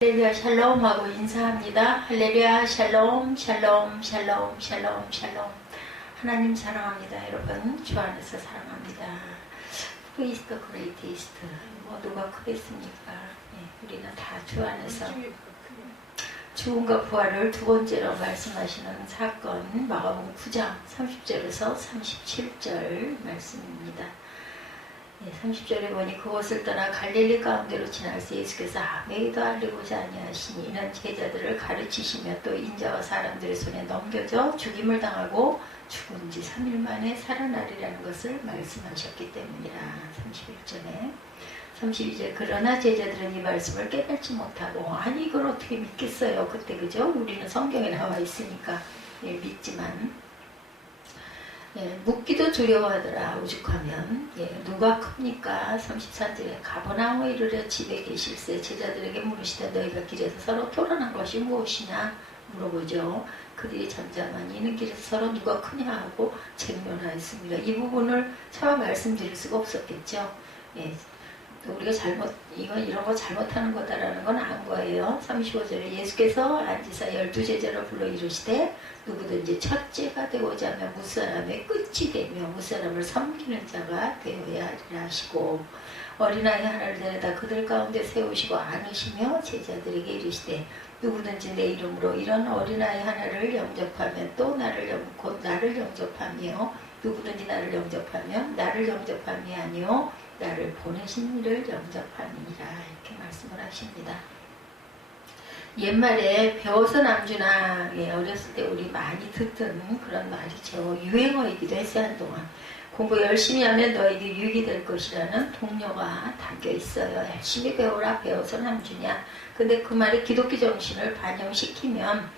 할렐루야 샬롬 하고 인사합니다. 할렐루야 샬롬 샬롬 샬롬 샬롬 샬롬. 하나님 사랑합니다. 여러분 주 안에서 사랑합니다. 크리스트 그레이티스트 누가 크겠습니까? 우리는 다 주 안에서 죽음과 부활을 두 번째로 말씀하시는 사건 마가복음 9장 30절에서 37절 말씀입니다. 30절에 보니 그곳을 떠나 갈릴리 가운데로 지나서 예수께서 아무에게도 알리고자 아니하시니 이는 제자들을 가르치시며 또 인자와 사람들의 손에 넘겨져 죽임을 당하고 죽은 지 3일 만에 살아나리라는 것을 말씀하셨기 때문이라. 31절에 32절 그러나 제자들은 이 말씀을 깨닫지 못하고 아니 이걸 어떻게 믿겠어요. 그때 그죠? 우리는 성경에 나와 있으니까 믿지만 묻기도 두려워하더라. 오죽하면 누가 큽니까? 33절에 가버나움에 이르러 집에 계실세 제자들에게 물으시되 너희가 길에서 서로 토론한 것이 무엇이냐 물어보죠. 그들이 잠잠하니 이는 길에서 서로 누가 크냐 하고 쟁론하였습니다. 이 부분을 차마 말씀드릴 수가 없었겠죠. 우리가 이런 거 잘못하는 거다라는 건 안 거예요. 35절에 예수께서 앉으사 12제자를 불러 이르시되 누구든지 첫째가 되고자 하면 무사람의 끝이 되며 무사람을 섬기는 자가 되어야 하리라 하시고 어린아이 하나를 데려다 그들 가운데 세우시고 안으시며 제자들에게 이르시되 누구든지 내 이름으로 이런 어린아이 하나를 영접하면 또 곧 나를 영접하며 누구든지 나를 영접하면 나를 영접함이 아니요 나를 보내신 이를 영접함이니라 이렇게 말씀을 하십니다. 옛말에 배워서 남주나 어렸을 때 우리 많이 듣던 그런 말이죠. 유행어이기도 했어요. 한동안 공부 열심히 하면 너에게 유익이 될 것이라는 동료가 담겨 있어요. 열심히 배워라 배워서 남주냐. 근데 그 말이 기독교 정신을 반영시키면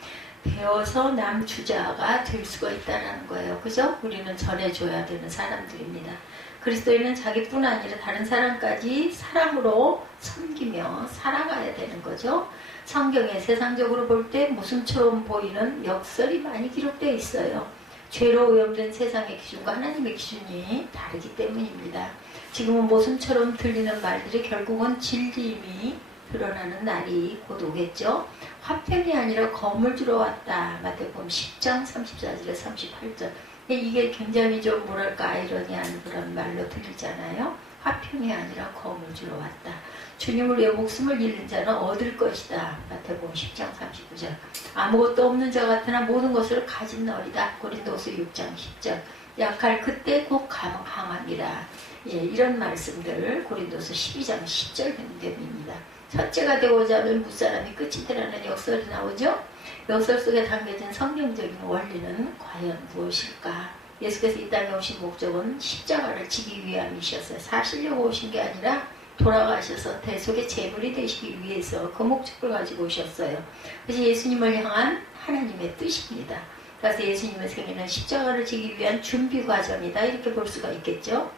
배워서 남주자가 될 수가 있다는 거예요. 그죠? 우리는 전해줘야 되는 사람들입니다. 그리스도인은 자기뿐 아니라 다른 사람까지 사랑으로 섬기며 살아가야 되는 거죠. 성경에 세상적으로 볼 때 모순처럼 보이는 역설이 많이 기록되어 있어요. 죄로 오염된 세상의 기준과 하나님의 기준이 다르기 때문입니다. 지금은 모순처럼 들리는 말들이 결국은 진리임이 드러나는 날이 곧 오겠죠. 화평이 아니라 검을 주러 왔다. 마태복음 10장 34절에 38절. 이게 굉장히 좀 뭐랄까 아이러니한 그런 말로 들리잖아요. 화평이 아니라 검을 주러 왔다. 주님을 위해 목숨을 잃는 자는 얻을 것이다. 마태복음 10장 39절. 아무것도 없는 자 같으나 모든 것을 가진 너리다. 고린도서 6장 10절. 약할 그때 곧 강함이라. 이런 말씀들 고린도서 12장 10절 등등입니다. 첫째가 되고자 하면 무사람이 끝이 되라는 역설이 나오죠. 역설 속에 담겨진 성경적인 원리는 과연 무엇일까? 예수께서 이 땅에 오신 목적은 십자가를 지기 위함이셨어요. 사시려고 오신 게 아니라 돌아가셔서 대속의 제물이 되시기 위해서 그 목적을 가지고 오셨어요. 그래서 예수님을 향한 하나님의 뜻입니다. 그래서 예수님의 생애는 십자가를 지기 위한 준비 과정이다. 이렇게 볼 수가 있겠죠.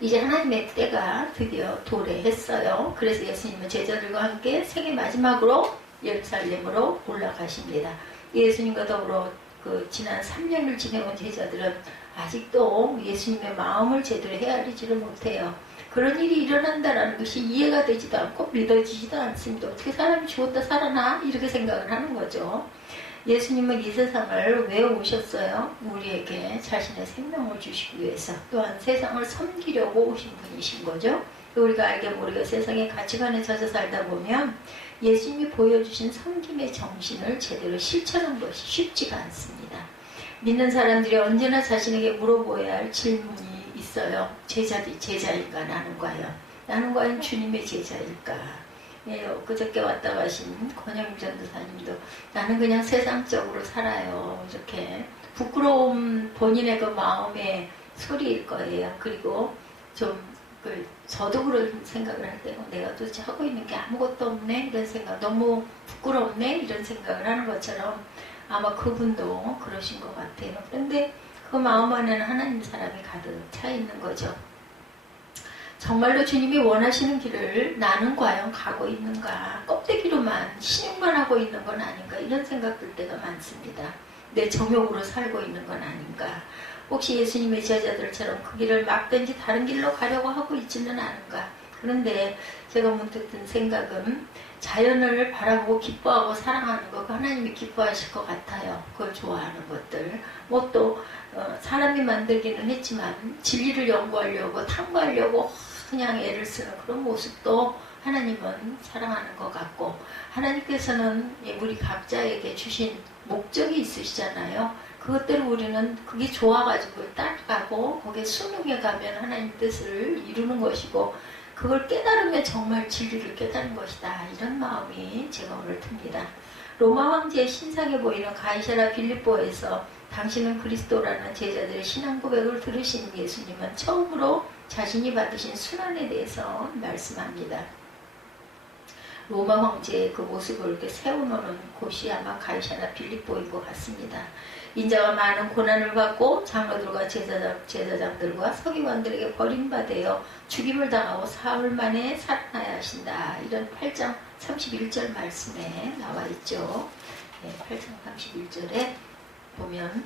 이제 하나님의 때가 드디어 도래했어요. 그래서 예수님은 제자들과 함께 생애 마지막으로 예루살렘으로 올라가십니다. 예수님과 더불어 지난 3년을 지내온 제자들은 아직도 예수님의 마음을 제대로 헤아리지를 못해요. 그런 일이 일어난다는 것이 이해가 되지도 않고 믿어지지도 않습니다. 어떻게 사람이 죽었다 살아나? 이렇게 생각을 하는 거죠. 예수님은 이 세상을 왜 오셨어요? 우리에게 자신의 생명을 주시기 위해서 또한 세상을 섬기려고 오신 분이신 거죠. 우리가 알게 모르게 세상의 가치관에 젖어 살다 보면 예수님이 보여주신 섬김의 정신을 제대로 실천한 것이 쉽지가 않습니다. 믿는 사람들이 언제나 자신에게 물어보아야 할 질문이 있어요. 제자일까? 나는 과연 주님의 제자일까? 그저께 왔다 가신 권영임 전도사님도 나는 그냥 세상적으로 살아요. 이렇게 부끄러움 본인의 그 마음의 소리일 거예요. 그리고 저도 그런 생각을 할 때는 내가 도대체 하고 있는 게 아무것도 없네 이런 생각, 너무 부끄럽네 이런 생각을 하는 것처럼 아마 그분도 그러신 것 같아요. 그런데 그 마음 안에는 하나님 사람이 가득 차 있는 거죠. 정말로 주님이 원하시는 길을 나는 과연 가고 있는가, 껍데기로만 신용만 하고 있는 건 아닌가 이런 생각 들 때가 많습니다. 내 정욕으로 살고 있는 건 아닌가, 혹시 예수님의 제자들처럼 그 길을 막든지 다른 길로 가려고 하고 있지는 않은가. 그런데 제가 문득 든 생각은 자연을 바라보고 기뻐하고 사랑하는 거 하나님이 기뻐하실 것 같아요. 그걸 좋아하는 것들. 뭐 또 사람이 만들기는 했지만 진리를 연구하려고 탐구하려고 그냥 애를 쓰는 그런 모습도 하나님은 사랑하는 것 같고, 하나님께서는 우리 각자에게 주신 목적이 있으시잖아요. 그것대로 우리는 그게 좋아가지고 따라가고 거기에 순응해 가면 하나님 뜻을 이루는 것이고, 그걸 깨달으면 정말 진리를 깨달은 것이다. 이런 마음이 제가 오늘 듭니다. 로마 황제의 신상에 보이는 가이사라 빌립보에서 당신은 그리스도라는 제자들의 신앙 고백을 들으신 예수님은 처음으로 자신이 받으신 순환에 대해서 말씀합니다. 로마 황제의 그 모습을 이렇게 세워놓는 곳이 아마 가이사라 빌립보인 것 같습니다. 인자가 많은 고난을 받고 장로들과 제사장들과 서기관들에게 버림받아 죽임을 당하고 사흘 만에 살아나야 하신다. 이런 8장 31절 말씀에 나와 있죠. 8장 31절에 보면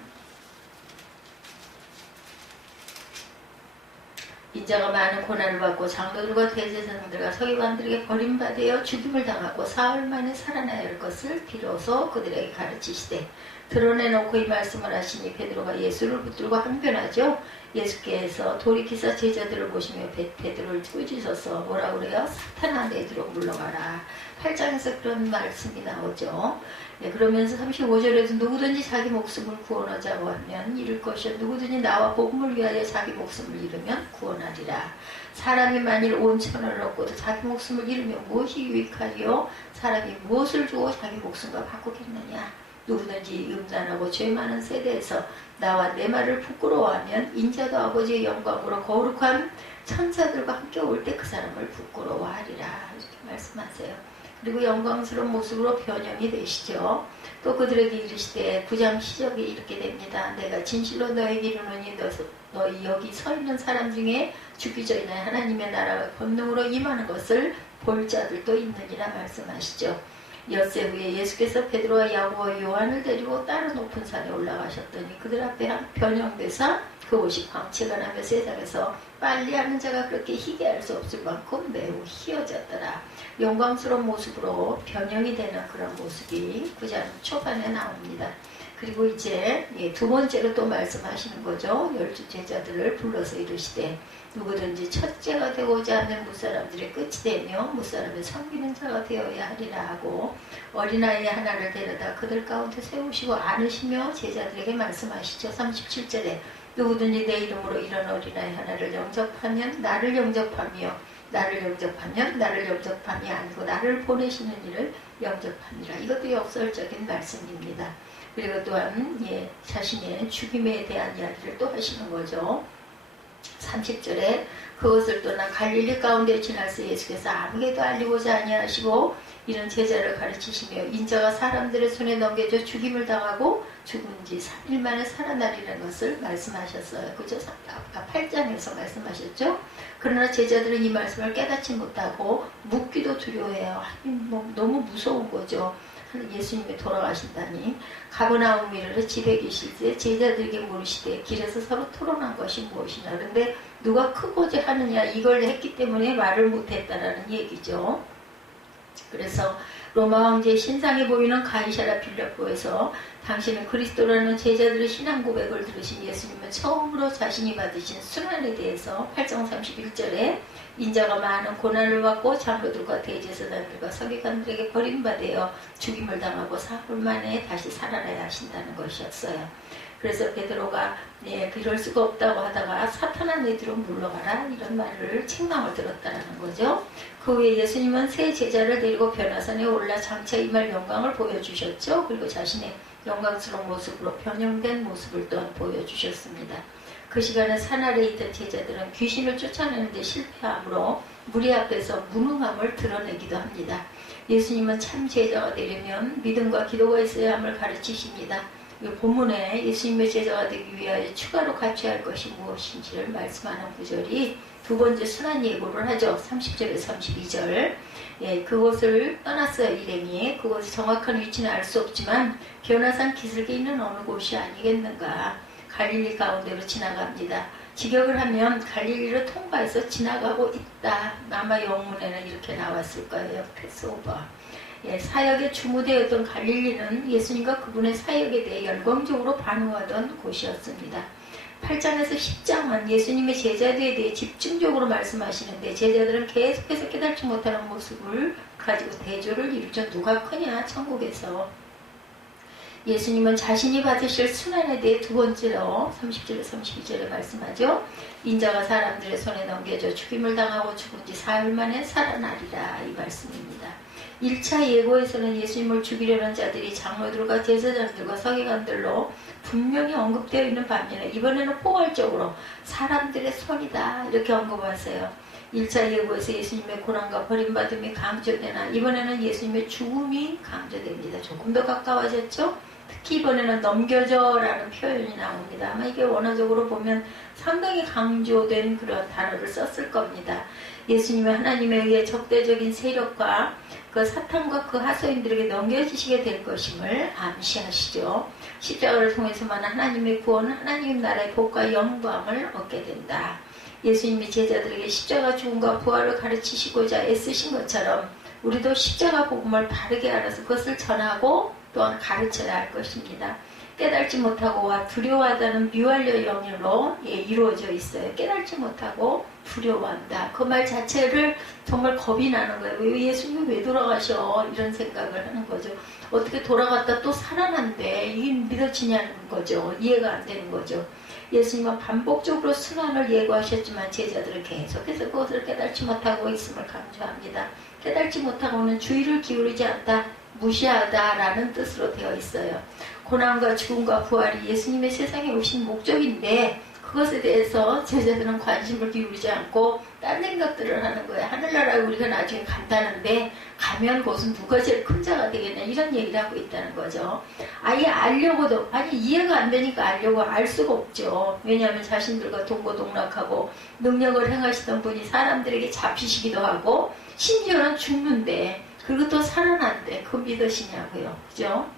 인자가 많은 고난을 받고 장로들과 대제사장들과 서기관들에게 버림받아 죽임을 당하고 사흘 만에 살아나야 할 것을 비로소 그들에게 가르치시되, 드러내놓고 이 말씀을 하시니 베드로가 예수를 붙들고 항변하죠. 예수께서 돌이키사 제자들을 보시며 베드로를 꾸짖어서 뭐라 그래요? 사탄아 내뒤로 물러가라. 8장에서 그런 말씀이 나오죠. 그러면서 35절에서 누구든지 자기 목숨을 구원하자고 하면 잃을 것이요 누구든지 나와 복음을 위하여 자기 목숨을 잃으면 구원하리라. 사람이 만일 온 천을 얻고도 자기 목숨을 잃으면 무엇이 유익하리요? 사람이 무엇을 주고 자기 목숨과 바꾸겠느냐? 누구든지 음란하고 죄 많은 세대에서 나와 내 말을 부끄러워하면 인자도 아버지의 영광으로 거룩한 천사들과 함께 올 때 그 사람을 부끄러워하리라. 이렇게 말씀하세요. 그리고 영광스러운 모습으로 변형이 되시죠. 또 그들에게 이르시되 9장 시작이 이렇게 됩니다. 내가 진실로 너에게 이르노니 너희 여기 서 있는 사람 중에 죽기 전에 하나님의 나라가 권능으로 임하는 것을 볼 자들도 있느니라 말씀하시죠. 엿새 후에 예수께서 베드로와 야고보와 요한을 데리고 다른 높은 산에 올라가셨더니 그들 앞에 변형되사 그 옷이 광채가 나며 세상에서 빨리하는 자가 그렇게 희게 할 수 없을 만큼 매우 희어졌더라. 영광스러운 모습으로 변형이 되는 그런 모습이 9장 초반에 나옵니다. 그리고 이제 두 번째로 또 말씀하시는 거죠. 12 제자들을 불러서 이르시되 누구든지 첫째가 되고자 하면 무사람들의 끝이 되며 무사람의 섬기는 자가 되어야 하리라 하고, 어린아이 하나를 데려다 그들 가운데 세우시고 안으시며 제자들에게 말씀하시죠. 37절에 누구든지 내 이름으로 이런 어린아이 하나를 영접하면 나를 영접하며 나를 영접하면 나를 영접함이 아니고 나를 보내시는 이를 영접하니라. 이것도 역설적인 말씀입니다. 그리고 또한 자신의 죽임에 대한 이야기를 또 하시는 거죠. 30절에 그것을 떠나 갈릴리 가운데 지나서 예수께서 아무에게도 알리고자 아니하시고 이런 제자를 가르치시며 인자가 사람들의 손에 넘겨져 죽임을 당하고 죽은 지 3일 만에 살아나리라는 것을 말씀하셨어요. 그죠? 아까 8장에서 말씀하셨죠? 그러나 제자들은 이 말씀을 깨닫지 못하고 묻기도 두려워해요. 너무 무서운 거죠. 예수님이 돌아가신다니. 가버나움이를 집에 계실 때 제자들에게 물으시되 길에서 서로 토론한 것이 무엇이냐. 그런데 누가 크고자 하느냐 이걸 했기 때문에 말을 못했다라는 얘기죠. 그래서 로마 황제의 신상에 보이는 가이사라 빌립보에서 당신은 그리스도라는 제자들의 신앙 고백을 들으신 예수님은 처음으로 자신이 받으신 순환에 대해서 8장 31절에 인자가 많은 고난을 받고 장로들과 대제사장들과 서기관들에게 버림받아 죽임을 당하고 사흘 만에 다시 살아나야 하신다는 것이었어요. 그래서 베드로가 그럴 수가 없다고 하다가 사탄아 내 뒤로 물러가라 이런 말을 책망을 들었다는 거죠. 그 후에 예수님은 새 제자를 데리고 변화산에 올라 장차 임할 영광을 보여주셨죠. 그리고 자신의 영광스러운 모습으로 변형된 모습을 또한 보여주셨습니다. 그 시간에 산 아래에 있던 제자들은 귀신을 쫓아내는데 실패함으로 무리 앞에서 무능함을 드러내기도 합니다. 예수님은 참 제자가 되려면 믿음과 기도가 있어야 함을 가르치십니다. 이 본문에 예수님의 제자가 되기 위하여 추가로 갖춰야 할 것이 무엇인지를 말씀하는 구절이 두 번째 순환 예고를 하죠. 30절에서 32절. 그곳을 떠났어요. 일행이. 그곳의 정확한 위치는 알 수 없지만 변화산 기슭에 있는 어느 곳이 아니겠는가. 갈릴리 가운데로 지나갑니다. 직역을 하면 갈릴리를 통과해서 지나가고 있다. 아마 영문에는 이렇게 나왔을 거예요. 패스오버. 사역의 주무대였던 갈릴리는 예수님과 그분의 사역에 대해 열광적으로 반응하던 곳이었습니다. 8장에서 10장은 예수님의 제자들에 대해 집중적으로 말씀하시는데 제자들은 계속해서 깨닫지 못하는 모습을 가지고 대조를 이루죠. 누가 크냐 천국에서. 예수님은 자신이 받으실 순환에 대해 두 번째로 30절에 32절에 말씀하죠. 인자가 사람들의 손에 넘겨져 죽임을 당하고 죽은 지 사흘 만에 살아나리라 이 말씀입니다. 1차 예고에서는 예수님을 죽이려는 자들이 장로들과 제사장들과 서기관들로 분명히 언급되어 있는 반면에 이번에는 포괄적으로 사람들의 손이다 이렇게 언급하세요. 1차 예고에서 예수님의 고난과 버림받음이 강조되나 이번에는 예수님의 죽음이 강조됩니다. 조금 더 가까워졌죠? 특히 이번에는 넘겨져라는 표현이 나옵니다. 아마 이게 원어적으로 보면 상당히 강조된 그런 단어를 썼을 겁니다. 예수님은 하나님에 의해 적대적인 세력과 그 사탄과 그 하소인들에게 넘겨지시게 될 것임을 암시하시죠. 십자가를 통해서만 하나님의 구원, 하나님 나라의 복과 영광을 얻게 된다. 예수님이 제자들에게 십자가 죽음과 부활을 가르치시고자 애쓰신 것처럼 우리도 십자가 복음을 바르게 알아서 그것을 전하고 또한 가르쳐야 할 것입니다. 깨닫지 못하고와 두려워하다는 미완료 영어로 이루어져 있어요. 깨닫지 못하고 두려워한다. 그 말 자체를 정말 겁이 나는 거예요. 왜 예수님이 왜 돌아가셔? 이런 생각을 하는 거죠. 어떻게 돌아갔다 또 살아난대? 이게 믿어지냐는 거죠. 이해가 안 되는 거죠. 예수님은 반복적으로 순환을 예고하셨지만 제자들은 계속해서 그것을 깨닫지 못하고 있음을 강조합니다. 깨닫지 못하고는 주의를 기울이지 않다, 무시하다라는 뜻으로 되어 있어요. 고난과 죽음과 부활이 예수님의 세상에 오신 목적인데 그것에 대해서 제자들은 관심을 기울이지 않고 딴 생각들을 하는 거예요. 하늘나라에 우리가 나중에 간다는데 가면 그것은 누가 제일 큰 자가 되겠냐 이런 얘기를 하고 있다는 거죠. 아예 알려고도 이해가 안 되니까 알려고 알 수가 없죠. 왜냐하면 자신들과 동고동락하고 능력을 행하시던 분이 사람들에게 잡히시기도 하고 심지어는 죽는데 그리고 또 살아난대. 그거 믿으시냐고요. 그죠?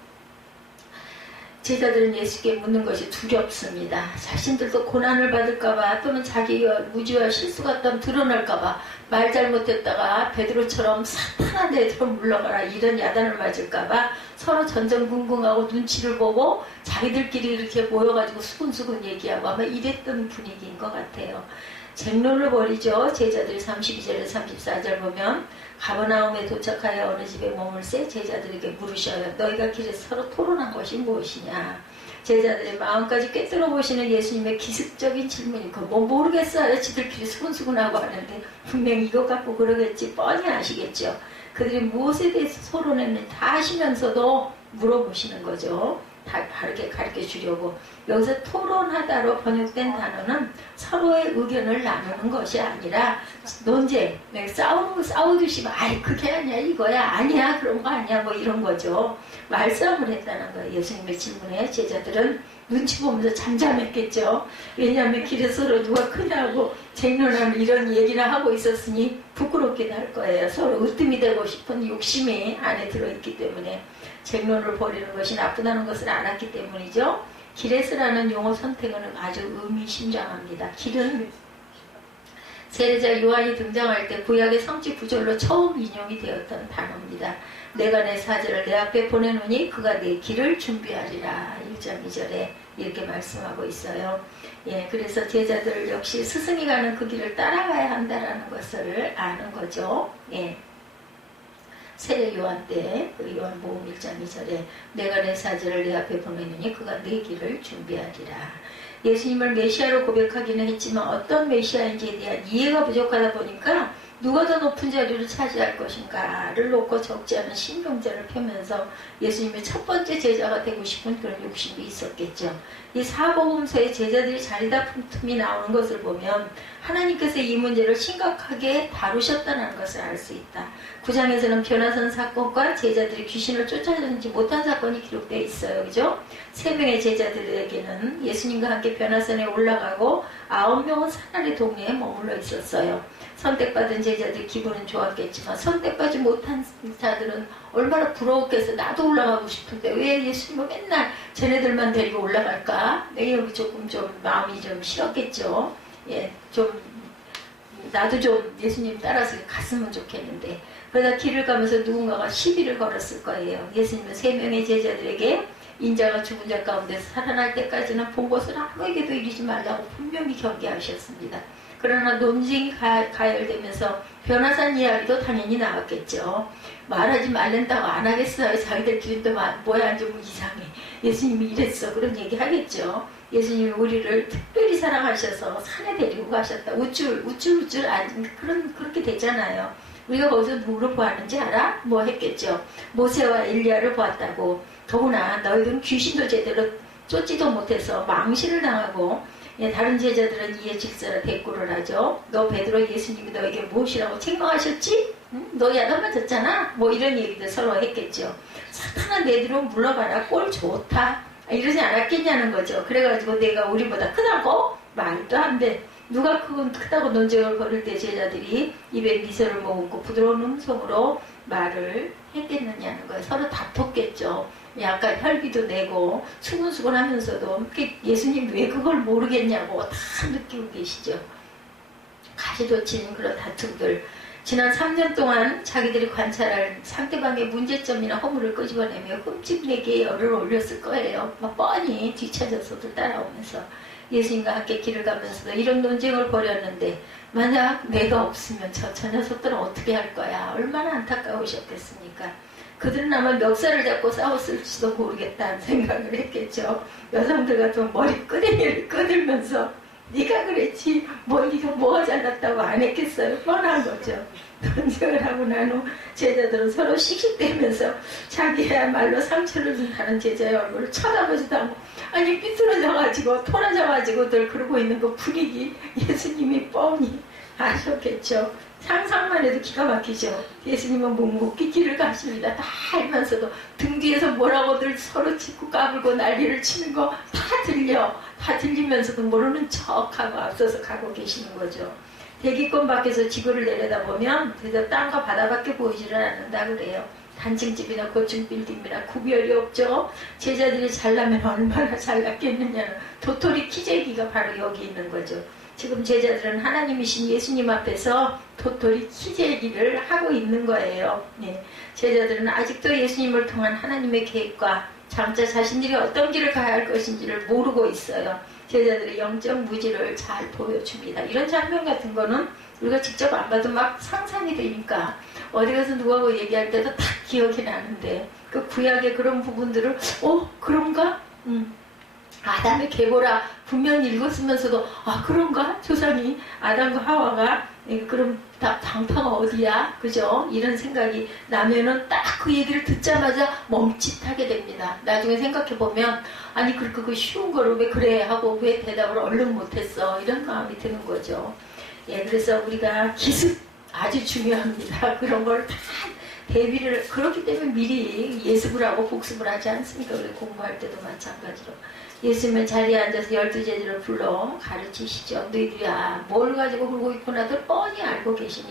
제자들은 예수께 묻는 것이 두렵습니다. 자신들도 고난을 받을까봐 또는 자기가 무지와 실수 같다면 드러날까봐 말 잘못했다가 베드로처럼 사탄한테 들어 물러가라 이런 야단을 맞을까봐 서로 전전긍긍하고 눈치를 보고 자기들끼리 이렇게 모여가지고 수근수근 얘기하고 아마 이랬던 분위기인 것 같아요. 쟁론을 벌이죠. 제자들이 32절에 34절 보면 가버나움에 도착하여 어느 집에 머물세 제자들에게 물으셔요. 너희가 길에서 서로 토론한 것이 무엇이냐. 제자들의 마음까지 꿰뚫어 보시는 예수님의 기습적인 질문이 뭐 모르겠어요. 지들끼리 수근수근하고 하는데 분명히 이거 갖고 그러겠지 뻔히 아시겠죠. 그들이 무엇에 대해서 토론했는지 다 아시면서도 물어보시는 거죠. 다 바르게 가르쳐 주려고. 여기서 토론하다로 번역된 단어는 서로의 의견을 나누는 것이 아니라 논쟁, 싸우듯이 그게 아니야 이거야 아니야 그런 거 아니야 뭐 이런 거죠. 말싸움을 했다는 거예요. 예수님의 질문에 제자들은 눈치 보면서 잠잠했겠죠. 왜냐하면 길에서 서로 누가 크냐고 쟁론하는 이런 얘기를 하고 있었으니 부끄럽기도 할 거예요. 서로 으뜸이 되고 싶은 욕심이 안에 들어있기 때문에 쟁론을 벌이는 것이 나쁘다는 것을 알았기 때문이죠. 길에서라는 용어 선택은 아주 의미심장합니다. 길은 세례자 요한이 등장할 때 구약의 성지 구절로 처음 인용이 되었던 단어입니다. 내가 내 사자를 내 앞에 보내노니 그가 내 길을 준비하리라. 1장 2절에 이렇게 말씀하고 있어요. 그래서 제자들 역시 스승이 가는 그 길을 따라가야 한다는 것을 아는 거죠. 세례 요한 때, 그 요한복음 1장 2절에 내가 내 사자를 내 앞에 보내느니 그가 내 길을 준비하리라. 예수님을 메시아로 고백하기는 했지만 어떤 메시아인지에 대한 이해가 부족하다 보니까 누가 더 높은 자리를 차지할 것인가를 놓고 적지 않은 신경전을 펴면서 예수님의 첫 번째 제자가 되고 싶은 그런 욕심이 있었겠죠. 이 사복음서에 제자들이 자리다툼이 나오는 것을 보면 하나님께서 이 문제를 심각하게 다루셨다는 것을 알 수 있다. 9장에서는 변화선 사건과 제자들이 귀신을 쫓아내지 못한 사건이 기록되어 있어요. 그죠? 3명의 제자들에게는 예수님과 함께 변화선에 올라가고 9명은 사나리 동네에 머물러 있었어요. 선택받은 제자들 기분은 좋았겠지만 선택받지 못한 자들은 얼마나 부러웠겠어. 나도 올라가고 싶은데 왜 예수님은 맨날 쟤네들만 데리고 올라갈까? 여기 조금 좀 마음이 좀 싫었겠죠. 나도 좀 예수님 따라서 갔으면 좋겠는데 그러다 길을 가면서 누군가가 시비를 걸었을 거예요. 예수님은 3명의 제자들에게 인자가 죽은 자 가운데서 살아날 때까지는 본 것을 아무에게도 이르지 말라고 분명히 경계하셨습니다. 그러나 논쟁이 가열되면서 변화산 이야기도 당연히 나왔겠죠. 말하지 말란다고 안 하겠어요. 자기들끼리 또 뭐야 좀 이상해. 예수님이 이랬어. 그런 얘기 하겠죠. 예수님이 우리를 특별히 사랑하셔서 산에 데리고 가셨다. 우쭐 그렇게 되잖아요. 우리가 거기서 누구를 보았는지 알아? 뭐 했겠죠. 모세와 엘리야를 보았다고. 더구나 너희들은 귀신도 제대로 쫓지도 못해서 망신을 당하고, 다른 제자들은 이에 질서라 대꾸를 하죠. 너 베드로, 예수님이 너에게 무엇이라고 책망하셨지? 응? 너 야단 맞았잖아? 뭐 이런 얘기들 서로 했겠죠. 사탄아 내 뒤로 물러가라. 꼴 좋다. 이러지 않았겠냐는 거죠. 그래가지고 내가 우리보다 크다고? 말도 안 돼. 누가 크다고 논쟁을 벌일 때 제자들이 입에 미소를 머금고 부드러운 음성으로 말을 했겠느냐는 거예요. 서로 다퉜겠죠. 약간 혈기도 내고 수근수근 하면서도 예수님 왜 그걸 모르겠냐고 다 느끼고 계시죠. 가시돋친 그런 다툼들. 지난 3년 동안 자기들이 관찰할 상대방의 문제점이나 허물을 끄집어내며 흠집내기에 열을 올렸을 거예요. 막 뻔히 뒤쳐져서도 따라오면서 예수님과 함께 길을 가면서도 이런 논쟁을 벌였는데, 만약 내가 없으면 저 녀석들은 어떻게 할 거야. 얼마나 안타까우셨겠습니까. 그들은 아마 멱살을 잡고 싸웠을지도 모르겠다는 생각을 했겠죠. 여성들 같은 머리 끄댕이를 끄들면서 네가 그랬지 네가 뭐가 잘났다고 안 했겠어요. 뻔한 거죠. 논쟁을 하고 난 후 제자들은 서로 씩씩대면서 자기야말로 상처를 준 다른 제자의 얼굴을 쳐다보지도 않고, 아니 삐뚤어져가지고 토라져가지고들 그러고 있는 그 분위기 예수님이 뻔히 아셨겠죠. 상상만 해도 기가 막히죠. 예수님은 묵묵히 길을 가십니다. 다 알면서도 등 뒤에서 뭐라고들 서로 짚고 까불고 난리를 치는 거 다 들리면서도 모르는 척하고 앞서서 가고 계시는 거죠. 대기권 밖에서 지구를 내려다보면 그저 땅과 바다밖에 보이지를 않는다 그래요. 단층집이나 고층 빌딩이나 구별이 없죠. 제자들이 잘나면 얼마나 잘났겠느냐는 도토리 키재기가 바로 여기 있는 거죠. 지금 제자들은 하나님이신 예수님 앞에서 도토리 키재기를 하고 있는 거예요. 네. 제자들은 아직도 예수님을 통한 하나님의 계획과 장차 자신들이 어떤 길을 가야 할 것인지를 모르고 있어요. 제자들의 영적 무지를 잘 보여줍니다. 이런 장면 같은 거는 우리가 직접 안 봐도 막 상상이 되니까 어디 가서 누구하고 얘기할 때도 다 기억이 나는데, 그 구약의 그런 부분들을 그런가? 아담의 계보라 분명히 읽었으면서도 그런가? 조상이 아담과 하와가 그럼 방파가 어디야? 그죠? 이런 생각이 나면은 딱 그 얘기를 듣자마자 멈칫하게 됩니다. 나중에 생각해보면 아니 그 쉬운 거를 왜 그래 하고 왜 대답을 얼른 못했어? 이런 마음이 드는 거죠. 그래서 우리가 기습 아주 중요합니다. 그런 걸 다 대비를, 그렇기 때문에 미리 예습을 하고 복습을 하지 않습니까? 우리 공부할 때도 마찬가지로. 예수님은 자리에 앉아서 12제자를 불러 가르치시죠. 너희들이야 뭘 가지고 그러고 있구나들 뻔히 알고 계신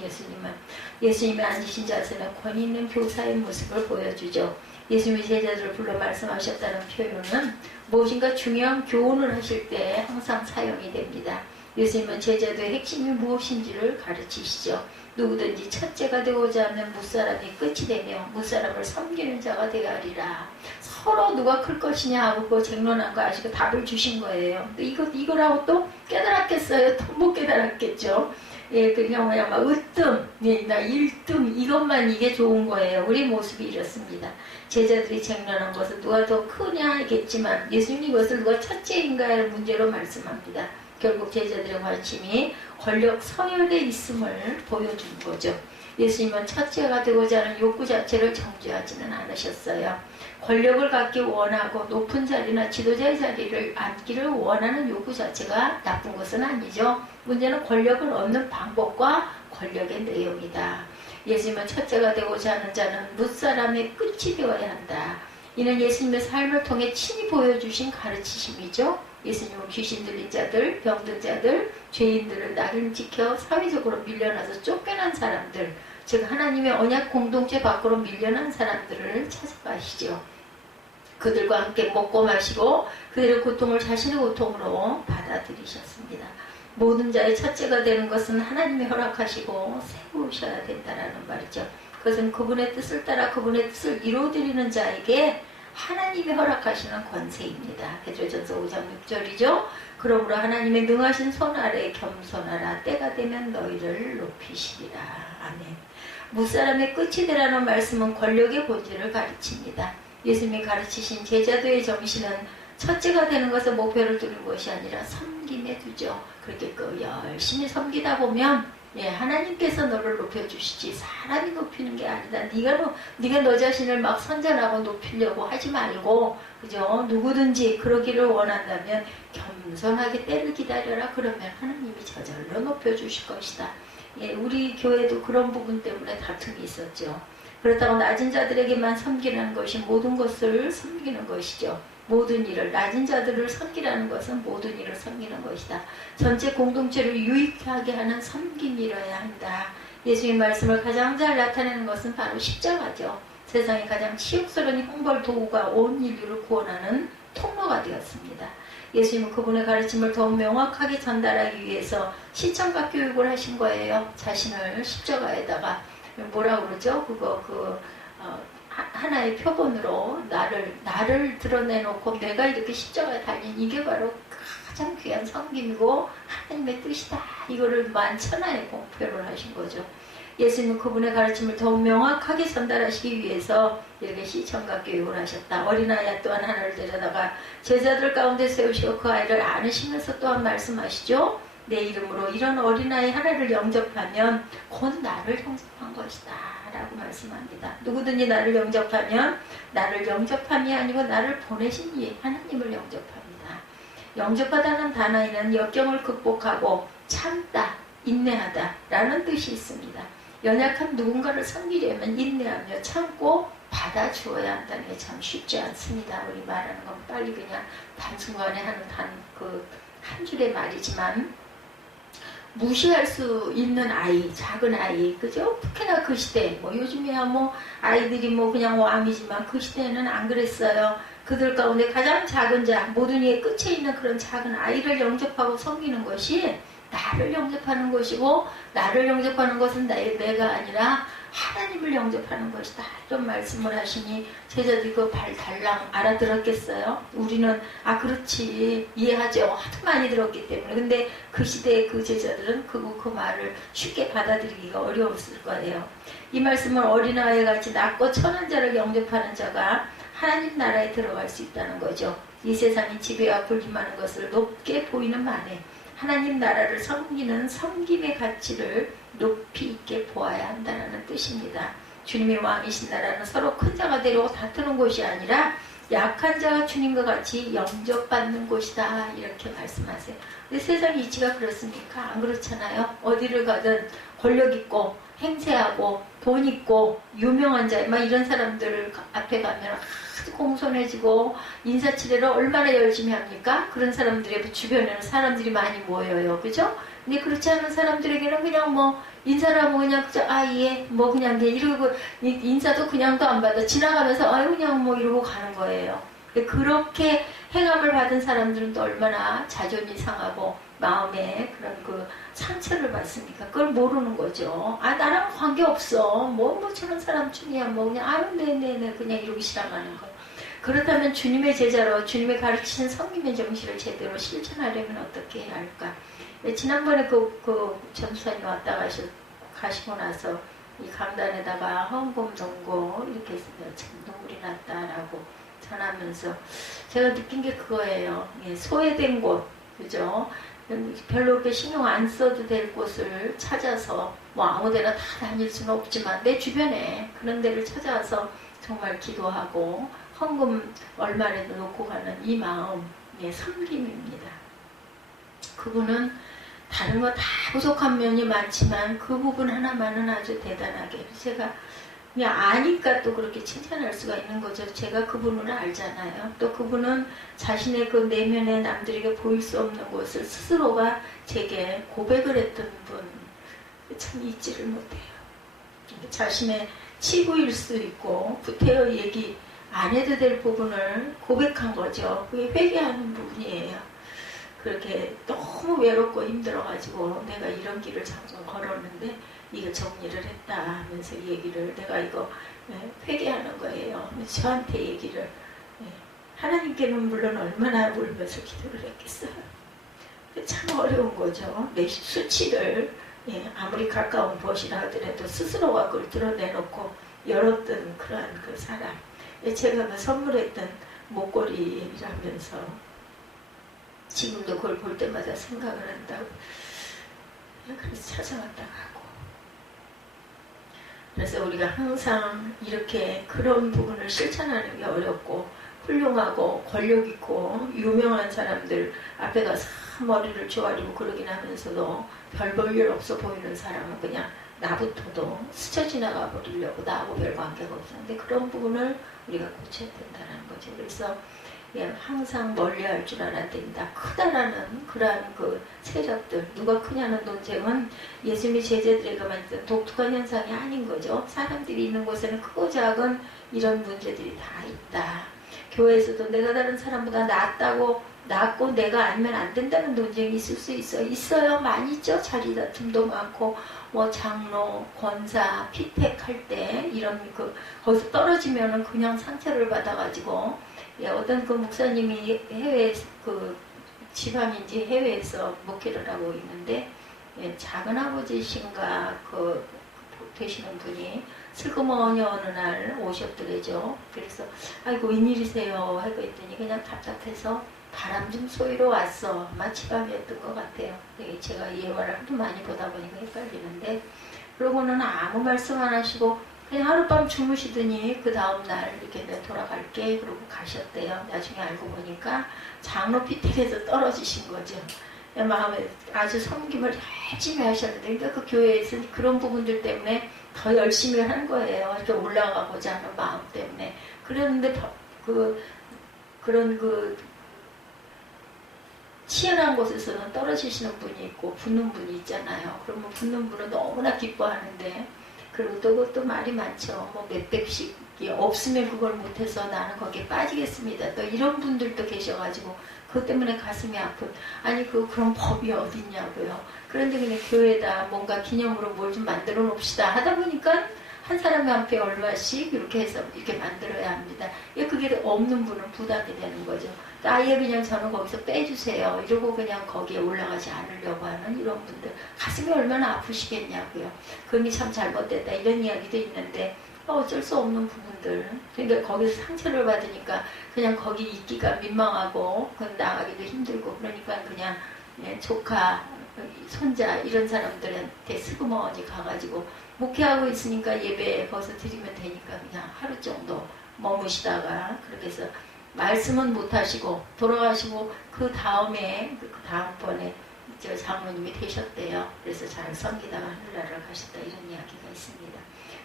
예수님이 앉으신 자세는 권위 있는 교사의 모습을 보여주죠. 예수님이 제자들을 불러 말씀하셨다는 표현은 무엇인가 중요한 교훈을 하실 때 항상 사용이 됩니다. 예수님은 제자들의 핵심이 무엇인지를 가르치시죠. 누구든지 첫째가 되고자 하면 무사람이 끝이 되며 무사람을 섬기는 자가 되어야 하리라. 서로 누가 클 것이냐 하고 그거 쟁론한 거 아시고 답을 주신 거예요. 이거라고 또 깨달았겠어요? 또 못 깨달았겠죠. 그냥 막 으뜸, 나 1등 이것만 이게 좋은 거예요. 우리 모습이 이렇습니다. 제자들이 쟁론한 것은 누가 더 크냐겠지만 예수님이 이것을 누가 첫째인가의 문제로 말씀합니다. 결국 제자들의 관심이 권력 서열에 있음을 보여주는 거죠. 예수님은 첫째가 되고자 하는 욕구 자체를 정죄하지는 않으셨어요. 권력을 갖기 원하고 높은 자리나 지도자의 자리를 앉기를 원하는 욕구 자체가 나쁜 것은 아니죠. 문제는 권력을 얻는 방법과 권력의 내용이다. 예수님은 첫째가 되고자 하는 자는 무사람의 끝이 되어야 한다. 이는 예수님의 삶을 통해 친히 보여주신 가르치심이죠. 예수님은 귀신 들린 자들, 병든 자들, 죄인들을 나를 지켜 사회적으로 밀려나서 쫓겨난 사람들, 즉 하나님의 언약 공동체 밖으로 밀려난 사람들을 찾아가시죠. 그들과 함께 먹고 마시고 그들의 고통을 자신의 고통으로 받아들이셨습니다. 모든 자의 첫째가 되는 것은 하나님이 허락하시고 세우셔야 된다는 말이죠. 그것은 그분의 뜻을 따라 그분의 뜻을 이루어드리는 자에게 하나님이 허락하시는 권세입니다. 베드로전서 5장 6절이죠. 그러므로 하나님의 능하신 손 아래 겸손하라. 때가 되면 너희를 높이시리라. 아멘. 무사람의 끝이 되라는 말씀은 권력의 본질을 가르칩니다. 예수님이 가르치신 제자도의 정신은 첫째가 되는 것을 목표를 두는 것이 아니라 섬김에 두죠. 그렇게 열심히 섬기다 보면 하나님께서 너를 높여주시지 사람이 높이는 게 아니다. 네가 너 자신을 막 선전하고 높이려고 하지 말고, 그죠? 누구든지 그러기를 원한다면 겸손하게 때를 기다려라. 그러면 하나님이 저절로 높여주실 것이다. 우리 교회도 그런 부분 때문에 다툼이 있었죠. 그렇다고 낮은 자들에게만 섬기는 것이 모든 것을 섬기는 것이죠. 모든 일을, 낮은 자들을 섬기라는 것은 모든 일을 섬기는 것이다. 전체 공동체를 유익하게 하는 섬김이라야 한다. 예수의 말씀을 가장 잘 나타내는 것은 바로 십자가죠. 세상에 가장 치욕스러운 형벌 도구가 온 인류를 구원하는 통로가 되었습니다. 예수님은 그분의 가르침을 더 명확하게 전달하기 위해서 시청각 교육을 하신 거예요. 자신을 십자가에다가 뭐라 그러죠? 하나의 표본으로 나를 드러내놓고 내가 이렇게 십자가에 달린 이게 바로 가장 귀한 섬김이고 하나님의 뜻이다. 이거를 만천하에 공표를 하신 거죠. 예수님은 그분의 가르침을 더욱 명확하게 전달하시기 위해서 이렇게 시청각 교육을 하셨다. 어린아이 또한 하나를 데려다가 제자들 가운데 세우시고 그 아이를 안으시면서 또한 말씀하시죠. 내 이름으로 이런 어린아이 하나를 영접하면 곧 나를 영접한 것이다 라고 말씀합니다. 누구든지 나를 영접하면 나를 영접함이 아니고 나를 보내신 이 하나님을 영접합니다. 영접하다는 단어에는 역경을 극복하고 참다, 인내하다 라는 뜻이 있습니다. 연약한 누군가를 섬기려면 인내하며 참고 받아주어야 한다는 게 참 쉽지 않습니다. 우리 말하는 건 빨리 그냥 단순간에 하는 한 줄의 말이지만 무시할 수 있는 아이, 작은 아이, 그죠? 특히나 그 시대, 요즘에야 아이들이 그냥 왕이지만 그 시대에는 안 그랬어요. 그들 가운데 가장 작은 자, 모든 이의 끝에 있는 그런 작은 아이를 영접하고 섬기는 것이 나를 영접하는 것이고, 나를 영접하는 것은 내가 아니라 하나님을 영접하는 것이다. 이런 말씀을 하시니 제자들이 그 발 달랑 알아들었겠어요? 우리는 그렇지 이해하죠. 하도 많이 들었기 때문에. 근데 그 시대의 그 제자들은 그 말을 쉽게 받아들이기가 어려웠을 거예요. 이 말씀은 어린아이 같이 낮고 천한 자를 영접하는 자가 하나님 나라에 들어갈 수 있다는 거죠. 이 세상이 지배와 불림하는 것을 높게 보이는 만에 하나님 나라를 섬기는 섬김의 가치를 높이 있게 보아야 한다는 뜻입니다. 주님의 왕이신 나라는 서로 큰 자가 되려고 다투는 곳이 아니라 약한 자가 주님과 같이 영접받는 곳이다. 이렇게 말씀하세요. 근데 세상 이치가 그렇습니까? 안 그렇잖아요. 어디를 가든 권력 있고 행세하고 돈 있고 유명한 자, 이런 사람들 앞에 가면 아주 공손해지고 인사치레를 얼마나 열심히 합니까? 그런 사람들의 주변에는 사람들이 많이 모여요. 그죠? 근데 그렇지 않은 사람들에게는 그냥 인사를 하면 그냥 그냥 이러고 인사도 그냥도 안 받아. 지나가면서 그냥 이러고 가는 거예요. 그렇게 행함을 받은 사람들은 또 얼마나 자존이 상하고 마음에 그런 상처를 받습니까? 그걸 모르는 거죠. 나랑 관계없어. 저런 사람쯤이야. 그냥 네네네 그냥 이러고 지나가는 거예요. 그렇다면 주님의 제자로 주님의 가르치신 성김의 정신을 제대로 실천하려면 어떻게 해야 할까? 지난번에 그 전수사님 왔다 가시고 나서 이 강단에다가 헌금 don고 이렇게 했으면 참 눈물이 났다라고 전하면서 제가 느낀 게 그거예요. 소외된 곳, 그죠? 별로 그렇게 신경 안 써도 될 곳을 찾아서 아무데나 다 다닐 수는 없지만 내 주변에 그런 데를 찾아서 정말 기도하고 헌금 얼마라도 놓고 가는 이 마음, 섬김입니다. 그분은 다른 거 다 부족한 면이 많지만 그 부분 하나만은 아주 대단하게 제가 그냥 아니까 또 그렇게 칭찬할 수가 있는 거죠. 제가 그분을 알잖아요. 또 그분은 자신의 그 내면에 남들에게 보일 수 없는 것을 스스로가 제게 고백을 했던 분, 참 잊지를 못해요. 자신의 치부일 수 있고 구태여 얘기 안 해도 될 부분을 고백한 거죠. 그게 회개하는 부분이에요. 그렇게 너무 외롭고 힘들어가지고 내가 이런 길을 잠깐 걸었는데 이거 정리를 했다 하면서 얘기를 내가 이거 회개하는 거예요. 저한테 얘기를 하나님께는 물론 얼마나 울면서 기도를 했겠어요. 참 어려운 거죠. 내 수치를 아무리 가까운 벗이라 하더라도 스스로가 그걸 드러내놓고 열었던 그러한 그 사람. 제가 그 선물했던 목걸이라면서 지금도 그걸 볼 때마다 생각을 한다고. 그래서 찾아왔다가 하고. 그래서 우리가 항상 이렇게 그런 부분을 실천하는 게 어렵고 훌륭하고 권력 있고 유명한 사람들 앞에 가서 머리를 조아리고 그러긴 하면서도 별 볼 일 없어 보이는 사람은 그냥 나부터도 스쳐 지나가 버리려고 나하고 별 관계가 없었는데 그런 부분을 우리가 고쳐야 된다는 거죠. 그래서 항상 멀리할 줄 알아야 된다. 크다라는 그러한 그 세력들 누가 크냐는 논쟁은 예수님의 제자들에게만 있던 독특한 현상이 아닌 거죠. 사람들이 있는 곳에는 크고 작은 이런 문제들이 다 있다. 교회에서도 내가 다른 사람보다 낫고 내가 아니면 안 된다는 논쟁이 있을 수 있어요. 많이 있죠. 자리 다툼도 많고 뭐 장로, 권사, 피택할 때 이런 거기서 떨어지면은 그냥 상처를 받아가지고 어떤 그 목사님이 해외 지방인지 해외에서 목회를 하고 있는데 작은 아버지신가 되시는 분이 슬그머니 어느 날 오셨더래죠. 그래서 아이고 웬일이세요 하고 했더니 그냥 답답해서 바람 좀 쏘이러 왔어. 마치밤이었던 것 같아요. 제가 예화를 하도 많이 보다 보니까 헷갈리는데 그러고는 아무 말씀 안 하시고 그냥 하룻밤 주무시더니 그 다음날 이렇게 내가 돌아갈게 그러고 가셨대요. 나중에 알고 보니까 장로 피택에서 떨어지신 거죠. 마음에 아주 섬김을 열심히 하셨는데 그러니까 그 교회에서 그런 부분들 때문에 더 열심히 한 거예요. 이렇게 올라가고자 하는 마음 때문에. 그랬는데 그런 치열한 곳에서는 떨어지시는 분이 있고 붙는 분이 있잖아요. 그러면 붙는 분은 너무나 기뻐하는데 그리고 또 그것도 말이 많죠. 뭐 몇백씩이 없으면 그걸 못해서 나는 거기에 빠지겠습니다. 또 이런 분들도 계셔가지고 그것 때문에 가슴이 아픈 아니 그런 법이 어딨냐고요. 그런데 그냥 교회에다 뭔가 기념으로 뭘 좀 만들어 놓읍시다 하다 보니까 한 사람의 앞에 얼마씩 이렇게 해서 이렇게 만들어야 합니다. 그게 없는 분은 부담이 되는 거죠. 아예 그냥 저는 거기서 빼주세요. 이러고 그냥 거기에 올라가지 않으려고 하는 이런 분들 가슴이 얼마나 아프시겠냐고요. 그게 참 잘못됐다 이런 이야기도 있는데 어쩔 수 없는 부분들. 그러니까 거기서 상처를 받으니까 그냥 거기 있기가 민망하고 나가기도 힘들고 그러니까 그냥 조카, 손자 이런 사람들한테 스그머니 가가지고 목회하고 있으니까 예배 거기서 드리면 되니까 그냥 하루 정도 머무시다가 그렇게 해서 말씀은 못하시고 돌아가시고 그 다음번에 저 장로님이 되셨대요. 그래서 잘 섬기다가 하늘나라를 가셨다 이런 이야기가 있습니다.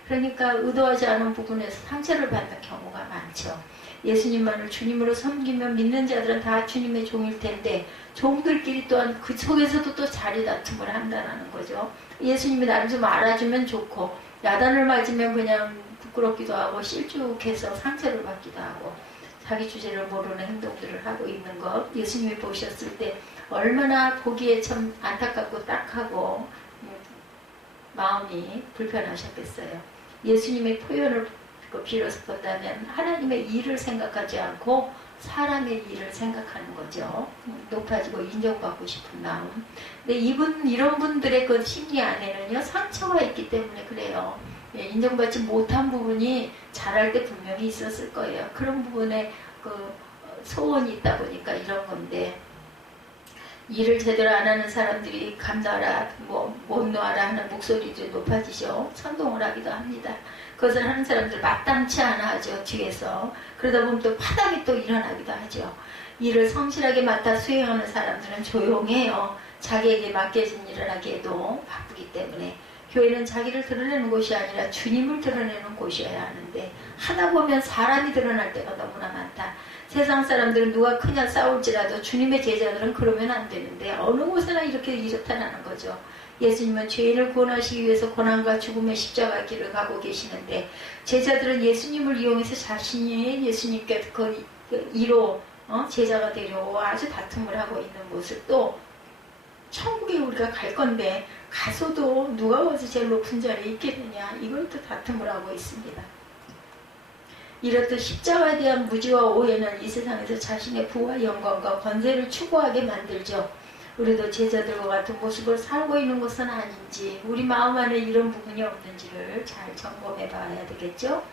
그러니까 의도하지 않은 부분에서 상처를 받는 경우가 많죠. 예수님만을 주님으로 섬기면 믿는 자들은 다 주님의 종일 텐데 종들끼리 또한 그 속에서도 또 자리 다툼을 한다는 거죠. 예수님이 나를 좀 알아주면 좋고 야단을 맞으면 그냥 부끄럽기도 하고 실족해서 상처를 받기도 하고 자기 주제를 모르는 행동들을 하고 있는 것 예수님이 보셨을 때 얼마나 보기에 참 안타깝고 딱하고 마음이 불편하셨겠어요. 예수님의 표현을 빌어서 본다면 하나님의 일을 생각하지 않고 사람의 일을 생각하는 거죠. 높아지고 인정받고 싶은 마음. 근데 이런 분들의 그 심리 안에는요 상처가 있기 때문에 그래요. 인정받지 못한 부분이 자랄 때 분명히 있었을 거예요. 그런 부분에 소원이 있다 보니까 이런 건데 일을 제대로 안 하는 사람들이 감나라 못 놓아라 하는 목소리도 높아지죠. 선동을 하기도 합니다. 그것을 하는 사람들 마땅치 않아 하죠. 뒤에서. 그러다 보면 또 파닥이 또 일어나기도 하죠. 일을 성실하게 맡아 수행하는 사람들은 조용해요. 자기에게 맡겨진 일을 하기에도 바쁘기 때문에 교회는 자기를 드러내는 곳이 아니라 주님을 드러내는 곳이어야 하는데 하다 보면 사람이 드러날 때가 너무나 많다. 세상 사람들은 누가 크냐 싸울지라도 주님의 제자들은 그러면 안 되는데 어느 곳에나 이렇다는 거죠. 예수님은 죄인을 구원하시기 위해서 고난과 죽음의 십자가 길을 가고 계시는데 제자들은 예수님을 이용해서 자신이 예수님께 그 이로 제자가 되려고 아주 다툼을 하고 있는 모습도 천국에 우리가 갈 건데 가서도 누가 와서 제일 높은 자리에 있겠느냐, 이걸 또 다툼을 하고 있습니다. 이렇듯 십자가에 대한 무지와 오해는 이 세상에서 자신의 부와 영광과 권세를 추구하게 만들죠. 우리도 제자들과 같은 모습을 살고 있는 것은 아닌지, 우리 마음 안에 이런 부분이 없는지를 잘 점검해 봐야 되겠죠.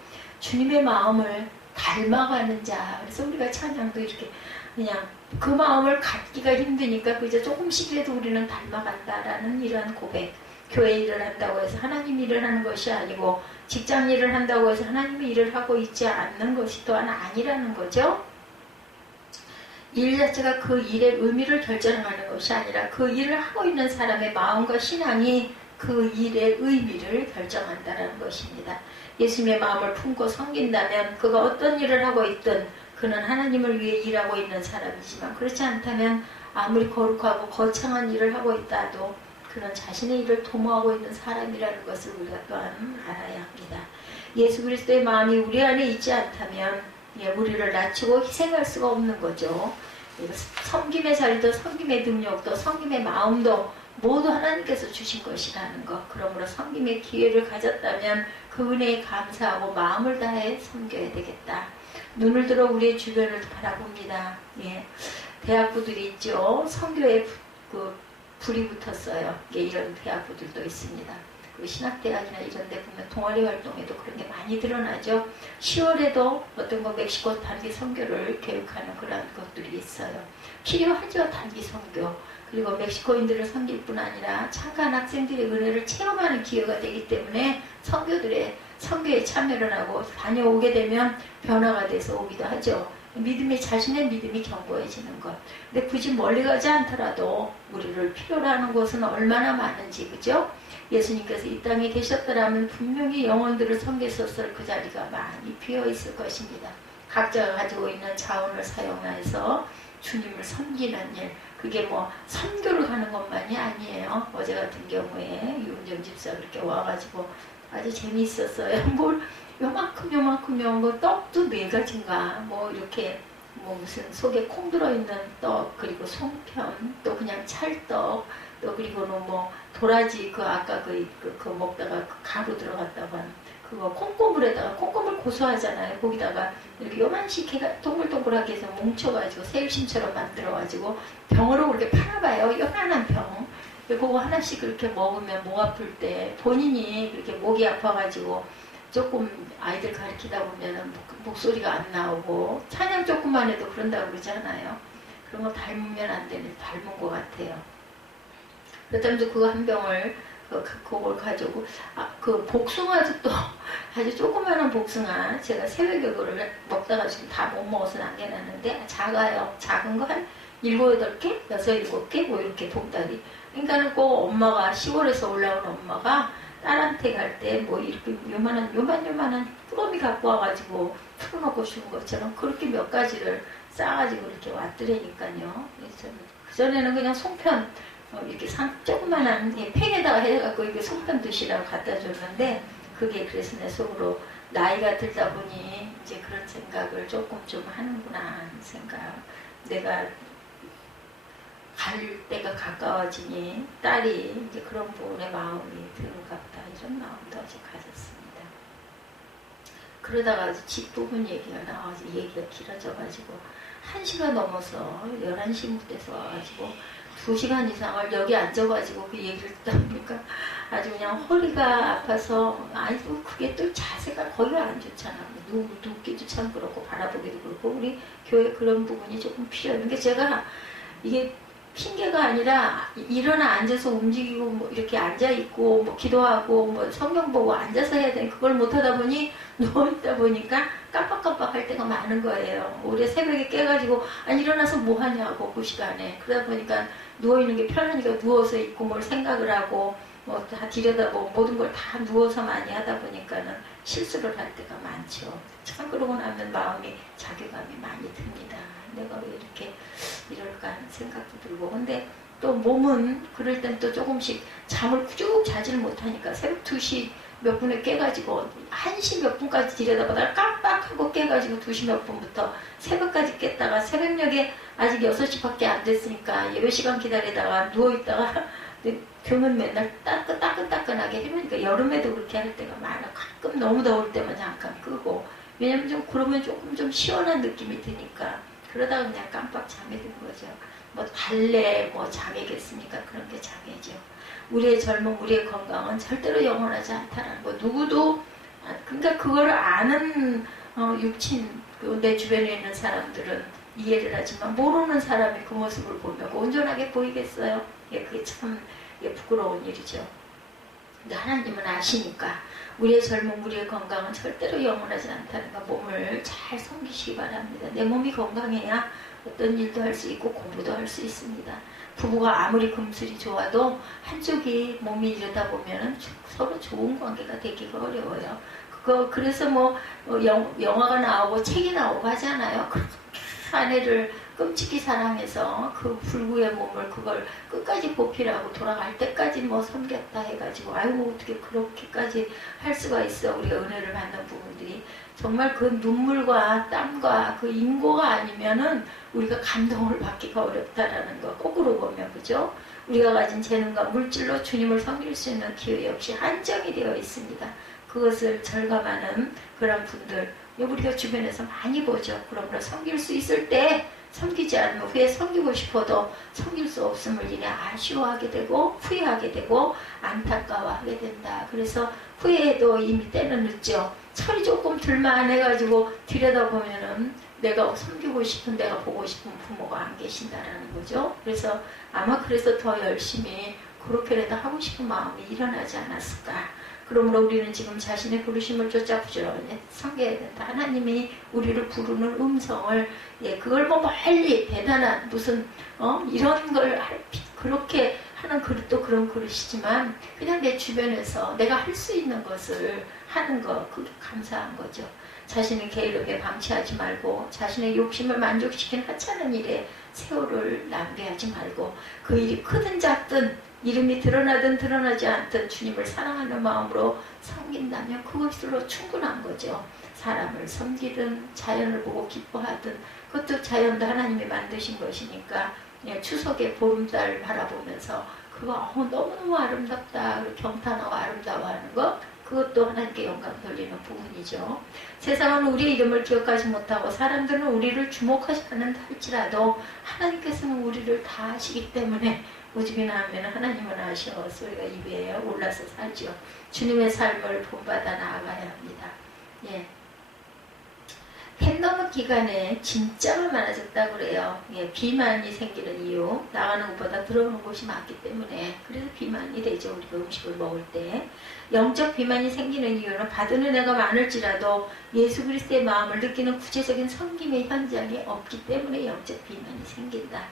주님의 마음을 닮아가는 자. 그래서 우리가 찬양도 이렇게 그냥 그 마음을 갖기가 힘드니까 그저 조금씩이라도 우리는 닮아간다라는 이러한 고백. 교회 일을 한다고 해서 하나님 일을 하는 것이 아니고, 직장 일을 한다고 해서 하나님의 일을 하고 있지 않는 것이 또한 아니라는 거죠. 일 자체가 그 일의 의미를 결정하는 것이 아니라 그 일을 하고 있는 사람의 마음과 신앙이 그 일의 의미를 결정한다는 것입니다. 예수님의 마음을 품고 섬긴다면 그가 어떤 일을 하고 있든 그는 하나님을 위해 일하고 있는 사람이지만, 그렇지 않다면 아무리 거룩하고 거창한 일을 하고 있다도 그는 자신의 일을 도모하고 있는 사람이라는 것을 우리가 또한 알아야 합니다. 예수 그리스도의 마음이 우리 안에 있지 않다면 우리를 낮추고 희생할 수가 없는 거죠. 섬김의 자리도 섬김의 능력도 섬김의 마음도 모두 하나님께서 주신 것이라는 것. 그러므로 섬김의 기회를 가졌다면 그 은혜에 감사하고 마음을 다해 섬겨야 되겠다. 눈을 들어 우리의 주변을 바라봅니다. 대학부들이 있죠. 선교에 불이 붙었어요. 이런 대학부들도 있습니다. 그 신학대학이나 이런 데 보면 동아리 활동에도 그런 게 많이 드러나죠. 10월에도 어떤 거 멕시코 단기 선교를 계획하는 그런 것들이 있어요. 필요하죠, 단기 선교. 그리고 멕시코인들을 섬길 뿐 아니라 착한 학생들의 은혜를 체험하는 기회가 되기 때문에 선교에 참여를 하고 다녀오게 되면 변화가 돼서 오기도 하죠. 자신의 믿음이 견고해지는 것. 근데 굳이 멀리 가지 않더라도 우리를 필요로 하는 곳은 얼마나 많은지, 그죠? 예수님께서 이 땅에 계셨더라면 분명히 영혼들을 섬겼었을 그 자리가 많이 비어 있을 것입니다. 각자가 가지고 있는 자원을 사용해서 주님을 섬기는 일, 그게 선교를 가는 것만이 아니에요. 어제 같은 경우에 유은정 집사 그렇게 와가지고 아주 재미있었어요. 요만큼 떡도 4가지인가 이렇게 무슨 속에 콩 들어있는 떡, 그리고 송편, 또 그냥 찰떡, 또 그리고는 도라지 아까 그 먹다가 가루 들어갔다고 한 그거 콩고물에다가, 콩고물 고소하잖아요. 거기다가 이렇게 요만씩 해가 동글동글하게 해서 뭉쳐가지고 새일심처럼 만들어가지고 병으로 그렇게 팔아봐요. 요만한 병. 그거 하나씩 그렇게 먹으면 목 아플 때 본인이 그렇게 목이 아파가지고 조금 아이들 가르치다 보면은 목소리가 안 나오고 찬양 조금만 해도 그런다고 그러잖아요. 그런 거 닮으면 안 되는, 닮은 것 같아요. 그렇다면 그거 한 병을 그걸 가지고 그 복숭아도 또 아주 조그마한 복숭아, 제가 새벽에 그거를 먹다가 지금 다 못 먹어서 남겨놨는데 작아요. 작은 거 한 7, 8개? 6, 7개? 이렇게 봉다리. 그러니까는 꼭 엄마가 10월에서 올라온 엄마가 딸한테 갈 때 이렇게 요만한 꾸러미 갖고 와가지고 풀어놓고 주는 것처럼 그렇게 몇 가지를 싸가지고 이렇게 왔더라니까요. 그전에는 그냥 송편 이렇게 조그만한 팩에다가 해갖고 이렇게 송편 드시라고 갖다 줬는데, 그게 그래서 내 속으로 나이가 들다 보니 이제 그런 생각을 조금 좀 하는구나 하는 생각. 내가 갈 때가 가까워지니 딸이 이제 그런 부분에 마음이 드는가 보다, 이런 마음도 어제 가졌습니다. 그러다가 뒷부분 얘기가 나와서 얘기가 길어져가지고 1시가 넘어서 11시 무대에서 와가지고 2시간 이상을 여기 앉아가지고 그 얘기를 듣다 보니까 아주 그냥 허리가 아파서, 아이고 그게 또 자세가 거기가 안 좋잖아. 눕기도 참 그렇고 바라보기도 그렇고 우리 교회 그런 부분이 조금 필요해요. 그러니까 제가 이게 핑계가 아니라 일어나 앉아서 움직이고 이렇게 앉아있고 기도하고 성경 보고 앉아서 해야 되는 그걸 못하다 보니 누워있다 보니까 깜빡깜빡 할 때가 많은 거예요. 우리 새벽에 깨가지고 일어나서 뭐 하냐고 그 시간에. 그러다 보니까 누워있는 게 편하니까 누워서 있고 뭘 생각을 하고 다 들여다보고 모든 걸 다 누워서 많이 하다 보니까는 실수를 할 때가 많죠. 참 그러고 나면 마음이 자괴감이 많이 듭니다. 내가 왜 이렇게 이럴까 하는 생각도 들고. 근데 또 몸은 그럴 땐 또 조금씩 잠을 쭉 자지를 못하니까 새벽 2시 몇 분에 깨가지고 1시 몇 분까지 들여다보다가 깜빡하고 깨가지고 2시 몇 분부터 새벽까지 깼다가 새벽녘에 아직 6시밖에 안 됐으니까 예배 시간 기다리다가 누워있다가 등은 맨날 따끈따끈하게 해놓으니까 여름에도 그렇게 할 때가 많아. 가끔 너무 더울 때만 잠깐 끄고, 왜냐면 좀 그러면 조금 좀 시원한 느낌이 드니까 그러다가 그냥 깜빡 잠에 든 거죠. 뭐 달래 뭐 장애겠습니까? 그런 게 장애죠. 우리의 젊음, 우리의 건강은 절대로 영원하지 않다는 거. 누구도 그러니까 그걸 아는 육친 내 주변에 있는 사람들은 이해를 하지만 모르는 사람이 그 모습을 보면 온전하게 보이겠어요? 예, 그게 참 부끄러운 일이죠. 근데 하나님은 아시니까 우리의 젊음, 우리의 건강은 절대로 영원하지 않다는 거. 몸을 잘 섬기시기 바랍니다. 내 몸이 건강해야 어떤 일도 할 수 있고 공부도 할 수 있습니다. 부부가 아무리 금슬이 좋아도 한쪽이 몸이 이러다 보면은 서로 좋은 관계가 되기가 어려워요. 그래서 뭐 영화가 나오고 책이 나오고 하잖아요. 그렇게 아내를 끔찍히 사랑해서 그 불구의 몸을 그걸 끝까지 보필하고 돌아갈 때까지 뭐 섬겼다 해가지고 아이고 어떻게 그렇게까지 할 수가 있어. 우리가 은혜를 받는 부분들이 정말 그 눈물과 땀과 그 인고가 아니면은 우리가 감동을 받기가 어렵다라는 거 거꾸로 보면 그죠? 우리가 가진 재능과 물질로 주님을 섬길 수 있는 기회 역시 한정이 되어 있습니다. 그것을 절감하는 그런 분들 우리가 주변에서 많이 보죠. 그러므로 섬길 수 있을 때 섬기지 않으면 후에 섬기고 싶어도 섬길 수 없음을 인해 아쉬워하게 되고 후회하게 되고 안타까워하게 된다. 그래서 후회해도 이미 때는 늦죠. 철이 조금 들만 해가지고 들여다보면은 내가 섬기고 싶은 내가 보고 싶은 부모가 안 계신다라는 거죠. 그래서 아마 그래서 더 열심히 그렇게라도 하고 싶은 마음이 일어나지 않았을까. 그러므로 우리는 지금 자신의 부르심을 쫓아 부지런히 섬겨야 된다. 하나님이 우리를 부르는 음성을 그걸 뭐 멀리 대단한 무슨 이런 걸 그렇게 하는 그릇도 그런 그릇이지만 그냥 내 주변에서 내가 할 수 있는 것을 하는 거 그게 감사한 거죠. 자신의 게으르게 방치하지 말고 자신의 욕심을 만족시키는 하찮은 일에 세월을 낭비하지 말고 그 일이 크든 작든 이름이 드러나든 드러나지 않든 주님을 사랑하는 마음으로 섬긴다면 그것으로 충분한 거죠. 사람을 섬기든 자연을 보고 기뻐하든 그것도 자연도 하나님이 만드신 것이니까 추석에 보름달 바라보면서 그거 너무너무 아름답다 경탄하고 아름다워하는 것 그것도 하나님께 영광 돌리는 부분이죠. 세상은 우리의 이름을 기억하지 못하고 사람들은 우리를 주목하지 않는다 할지라도 하나님께서는 우리를 다 아시기 때문에 오직이나 하면 하나님은 아셔서 우리가 이 위에 올라서 살죠. 주님의 삶을 본받아 나아가야 합니다. 팬데믹 기간에 진짜로 많아졌다고 그래요. 비만이 생기는 이유 나가는 것보다 들어오는 곳이 많기 때문에 그래서 비만이 되죠. 우리가 음식을 먹을 때 영적 비만이 생기는 이유는 받은 은혜가 많을지라도 예수 그리스도의 마음을 느끼는 구체적인 섬김의 현장이 없기 때문에 영적 비만이 생긴다.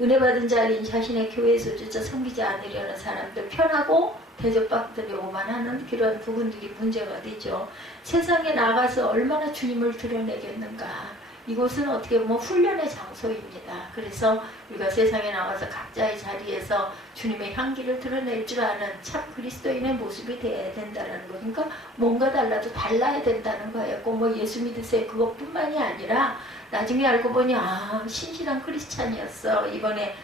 은혜 받은 자리인 자신의 교회에서 조차 섬기지 않으려는 사람들 편하고 대접받으려고만 하는 그런 부분들이 문제가 되죠. 세상에 나가서 얼마나 주님을 드러내겠는가. 이곳은 어떻게 보면 훈련의 장소입니다. 그래서 우리가 세상에 나가서 각자의 자리에서 주님의 향기를 드러낼 줄 아는 참 그리스도인의 모습이 되어야 된다는 거. 그러니까 뭔가 달라도 달라야 된다는 거예요. 꼭 뭐 예수 믿으세요 그것뿐만이 아니라 나중에 알고 보니 신실한 크리스찬이었어. 이번에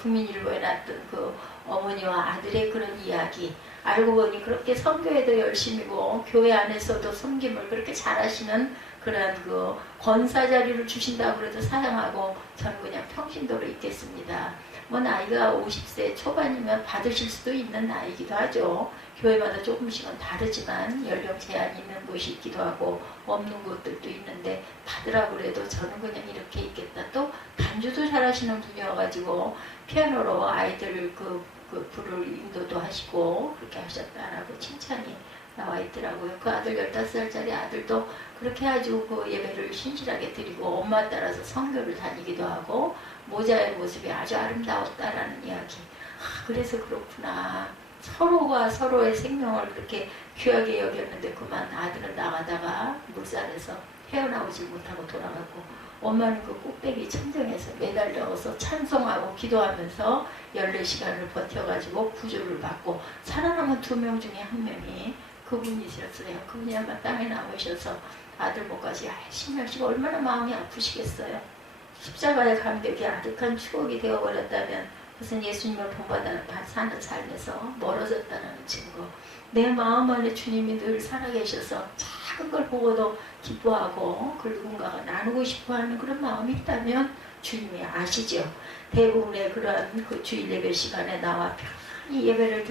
국민일보에 났던 그 어머니와 아들의 그런 이야기 알고 보니 그렇게 선교에도 열심이고 교회 안에서도 섬김을 그렇게 잘하시는 그런 그 권사 자리를 주신다고 그래도 사양하고 저는 그냥 평신도로 있겠습니다. 뭐 나이가 50세 초반이면 받으실 수도 있는 나이기도 하죠. 교회마다 조금씩은 다르지만 연령 제한이 있는 곳이 있기도 하고 없는 곳들도 있는데 받으라고 그래도 저는 그냥 이렇게 있겠다. 또 반주도 잘하시는 분이어가지고 피아노로 아이들 불을 인도도 하시고 그렇게 하셨다라고 칭찬이 나와 있더라고요. 그 아들 15살짜리 아들도 그렇게 해가지고 그 예배를 신실하게 드리고 엄마 따라서 선교를 다니기도 하고 모자의 모습이 아주 아름다웠다라는 이야기. 그래서 그렇구나. 서로가 서로의 생명을 그렇게 귀하게 여겼는데 그만 아들은 나가다가 물살에서 헤어나오지 못하고 돌아가고 엄마는 그 꼭대기 천정에서 매달려서 찬송하고 기도하면서 14시간을 버텨가지고 구조를 받고 살아남은 2명 중에 1명이 그분이셨어요. 그분이 아마 땅에 나오셔서 아들 목까지 열심히 하시고 얼마나 마음이 아프시겠어요. 십자가의 감격이 아득한 추억이 되어버렸다면 그것은 예수님을 본받아 사는 삶에서 멀어졌다는 증거. 내 마음 안에 주님이 늘 살아계셔서 작은 걸 보고도 기뻐하고 그걸 누군가가 나누고 싶어하는 그런 마음이 있다면 주님이 아시죠. 대부분의 그러한 그 주일 예배 시간에 나와 편히 예배를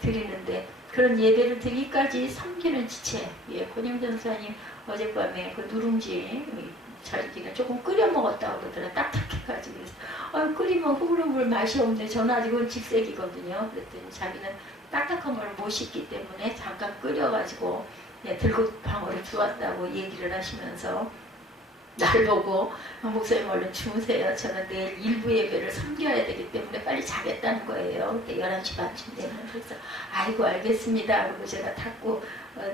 드리는데 그런 예배를 드리기까지 섬기는 지체. 예, 권영 전사님 어젯밤에 그 누룽지 자기가 조금 끓여 먹었다고 그러더라. 딱딱해가지고 그래서 끓이면 흐물흐물 맛이 없는데 저는 아직은 직색이거든요. 그랬더니 자기는 딱딱한 걸 못 씻기 때문에 잠깐 끓여가지고 예, 들고 방으로 주웠다고 얘기를 하시면서 날 보고 목사님 얼른 주무세요. 저는 내일 일부 예배를 섬겨야 되기 때문에 빨리 자겠다는 거예요. 그때 11시 반쯤 되면. 그래서 아이고 알겠습니다. 그리고 제가 닫고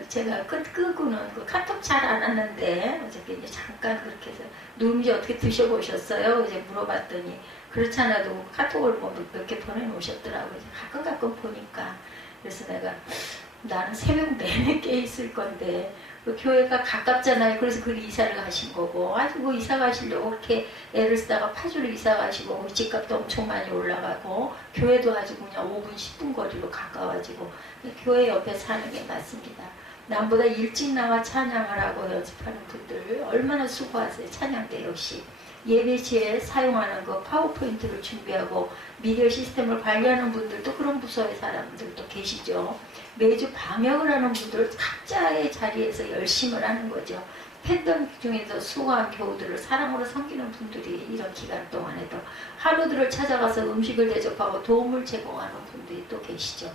제가 끄고는 그 카톡 잘 안 하는데 어저께 이제 잠깐 그렇게 해서 누룽지 어떻게 드셔보셨어요? 이제 물어봤더니 그렇지 않아도 카톡을 뭐 몇 개 보내놓으셨더라고요. 가끔 보니까. 그래서 내가 나는 새벽 내내 깨 있을 건데 그 교회가 가깝잖아요. 그래서 그 이사를 가신 거고 아주 그 이사 가시려고 그렇게 애를 쓰다가 파주로 이사 가시고 집값도 엄청 많이 올라가고 교회도 아주 그냥 5분 10분 거리로 가까워지고 교회 옆에 사는 게 맞습니다. 남보다 일찍 나와 찬양을 하고 연습하는 분들 얼마나 수고하세요. 찬양대 역시 예배시에 사용하는 그 파워포인트를 준비하고 미디어 시스템을 관리하는 분들도 그런 부서의 사람들도 계시죠. 매주 방역을 하는 분들 각자의 자리에서 열심을 하는 거죠. 팬덤 중에서 수고한 교우들을 사랑으로 섬기는 분들이 이런 기간 동안에도 하루들을 찾아가서 음식을 대접하고 도움을 제공하는 분들이 또 계시죠.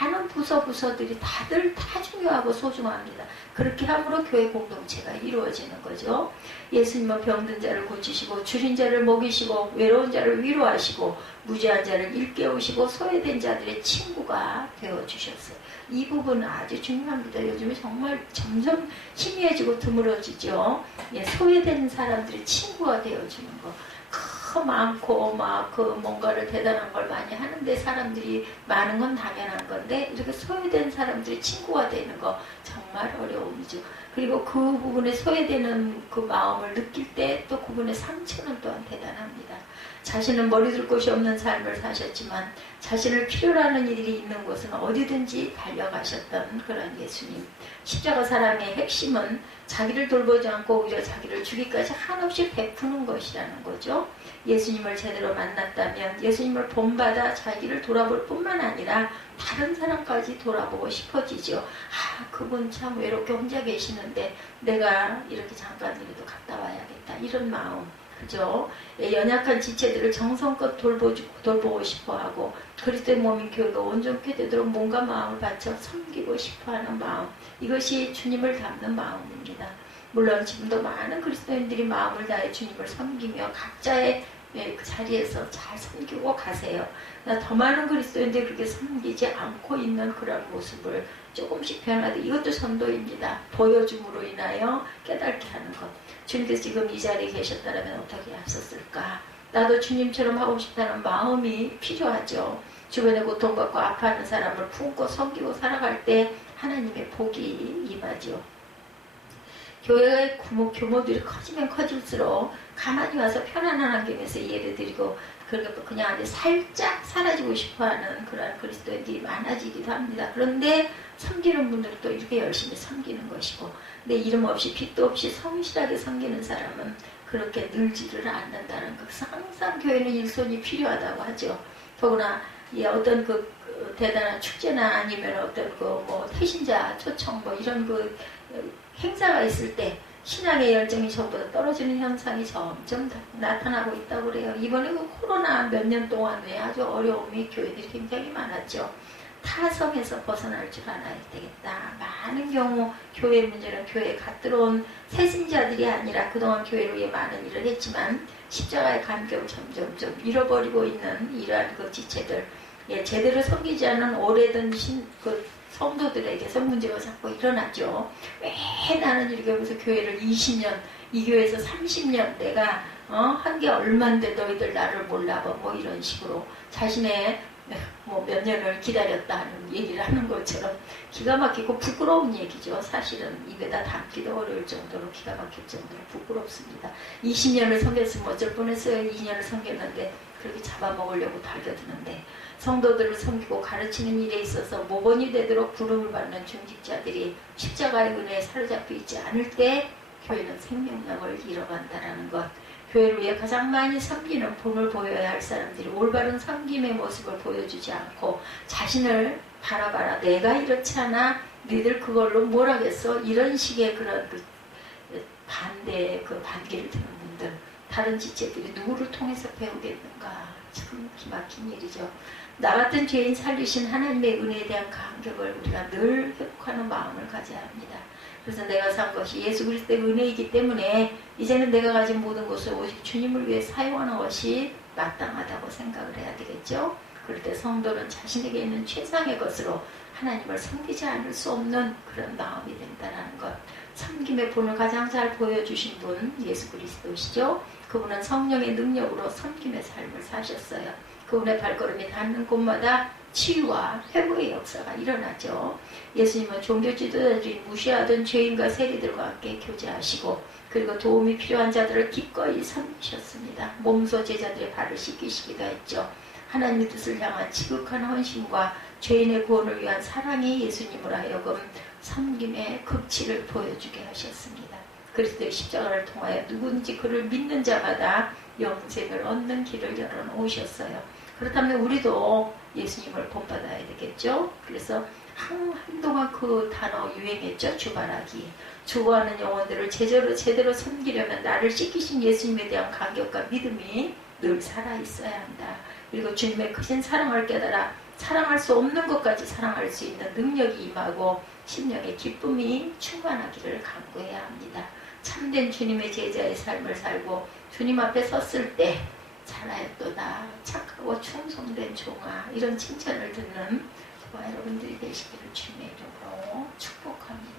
많은 부서들이 다들 다 중요하고 소중합니다. 그렇게 함으로 교회 공동체가 이루어지는 거죠. 예수님은 병든 자를 고치시고 줄인 자를 먹이시고 외로운 자를 위로하시고 무지한 자를 일깨우시고 소외된 자들의 친구가 되어주셨어요. 이 부분은 아주 중요합니다. 요즘에 정말 점점 희미해지고 드물어지죠. 예, 소외된 사람들의 친구가 되어주는 거. 많고 막 그 뭔가를 대단한 걸 많이 하는데 사람들이 많은 건 당연한 건데 이렇게 소외된 사람들이 친구가 되는 거 정말 어려움이죠. 그리고 그 부분에 소외되는 그 마음을 느낄 때 또 그분의 상처는 또한 대단합니다. 자신은 머리둘 곳이 없는 삶을 사셨지만 자신을 필요로 하는 이들이 있는 곳은 어디든지 달려가셨던 그런 예수님. 십자가 사랑의 핵심은 자기를 돌보지 않고 오히려 자기를 주기까지 한없이 베푸는 것이라는 거죠. 예수님을 제대로 만났다면 예수님을 본받아 자기를 돌아볼 뿐만 아니라 다른 사람까지 돌아보고 싶어지죠. 그분 참 외롭게 혼자 계시는데 내가 이렇게 잠깐이라도 갔다 와야겠다. 이런 마음. 그죠? 연약한 지체들을 정성껏 돌보고 싶어하고 그리스도의 몸인 교회가 온전케 되도록 뭔가 마음을 바쳐 섬기고 싶어하는 마음. 이것이 주님을 닮는 마음입니다. 물론 지금도 많은 그리스도인들이 마음을 다해 주님을 섬기며 각자의 그 자리에서 잘 섬기고 가세요. 더 많은 그리스도인들이 그렇게 섬기지 않고 있는 그런 모습을 조금씩 변화돼. 이것도 전도입니다. 보여줌으로 인하여 깨닫게 하는 것. 주님께서 지금 이 자리에 계셨다면 어떻게 하셨을까? 나도 주님처럼 하고 싶다는 마음이 필요하죠. 주변에 고통받고 아파하는 사람을 품고 섬기고 살아갈 때 하나님의 복이 임하죠. 교회의 규모들이 커지면 커질수록 가만히 와서 편안한 환경에서 예배드리고 그냥 아주 살짝 사라지고 싶어하는 그런 그리스도인들이 많아지기도 합니다. 그런데 섬기는 분들은 또 이렇게 열심히 섬기는 것이고 내 이름 없이 빚도 없이 성실하게 섬기는 사람은 그렇게 늘지를 않는다는 것. 항상 교회는 일손이 필요하다고 하죠. 더구나 어떤 그 대단한 축제나 아니면 어떤 그 뭐 태신자 초청 뭐 이런 그 행사가 있을 때 신앙의 열정이 전보다 떨어지는 현상이 점점 나타나고 있다고 그래요. 이번에 그 코로나 몇 년 동안에 아주 어려움이 교회들이 굉장히 많았죠. 타성에서 벗어날 줄 알아야 되겠다. 많은 경우 교회 문제는 교회에 갓 들어온 새신자들이 아니라 그동안 교회를 위해 많은 일을 했지만 십자가의 감격을 점점 좀 잃어버리고 있는 이러한 그 지체들, 제대로 섬기지 않은 오래된 성도들에게서 문제가 자꾸 일어나죠. 왜 나는 이렇게 하면서 교회를 20년, 이 교회에서 30년 내가 한 게 얼만데 너희들 나를 몰라봐. 뭐 이런 식으로 자신의 뭐 몇 년을 기다렸다 하는 얘기를 하는 것처럼 기가 막히고 부끄러운 얘기죠. 사실은 입에다 담기도 어려울 정도로 기가 막힐 정도로 부끄럽습니다. 20년을 섬겼으면 어쩔 뻔했어요. 2년을 섬겼는데 그렇게 잡아먹으려고 달겨드는데 성도들을 섬기고 가르치는 일에 있어서 모범이 되도록 부름을 받는 중직자들이 십자가의 은혜에 사로잡혀 있지 않을 때 교회는 생명력을 잃어간다는 것. 교회를 위해 가장 많이 섬기는 본을 보여야 할 사람들이 올바른 섬김의 모습을 보여주지 않고 자신을 바라봐라. 내가 이렇지 않아? 너희들 그걸로 뭘 하겠어? 이런 식의 그런 반대의 그 반기를 드는 분들. 다른 지체들이 누구를 통해서 배우겠는가? 참 기막힌 일이죠. 나 같은 죄인 살리신 하나님의 은혜에 대한 감격을 우리가 늘 회복하는 마음을 가져야 합니다. 그래서 내가 산 것이 예수 그리스도의 은혜이기 때문에 이제는 내가 가진 모든 것을 오직 주님을 위해 사용하는 것이 마땅하다고 생각을 해야 되겠죠. 그럴 때 성도는 자신에게 있는 최상의 것으로 하나님을 섬기지 않을 수 없는 그런 마음이 된다는 것. 섬김의 본을 가장 잘 보여주신 분 예수 그리스도시죠. 그분은 성령의 능력으로 섬김의 삶을 사셨어요. 그분의 발걸음이 닿는 곳마다 치유와 회복의 역사가 일어나죠. 예수님은 종교 지도자들이 무시하던 죄인과 세리들과 함께 교제하시고 그리고 도움이 필요한 자들을 기꺼이 섬기셨습니다. 몸소 제자들의 발을 씻기시기도 했죠. 하나님의 뜻을 향한 지극한 헌신과 죄인의 구원을 위한 사랑이 예수님을 하여금 섬김의 극치를 보여주게 하셨습니다. 그리스도의 십자가를 통하여 누구든지 그를 믿는 자마다 영생을 얻는 길을 열어놓으셨어요. 그렇다면 우리도 예수님을 본받아야 되겠죠. 그래서 한동안 그 단어 유행했죠. 주바라기. 주구하는 영혼들을 제대로 섬기려면 나를 씻기신 예수님에 대한 감격과 믿음이 늘 살아있어야 한다. 그리고 주님의 크신 사랑을 깨달아 사랑할 수 없는 것까지 사랑할 수 있는 능력이 임하고 심령의 기쁨이 충만하기를 간구해야 합니다. 참된 주님의 제자의 삶을 살고 주님 앞에 섰을 때 잘하였도다 착하고 충성된 종아 이런 칭찬을 듣는 저와 여러분들이 되시기를 주님의 이름으로 축복합니다.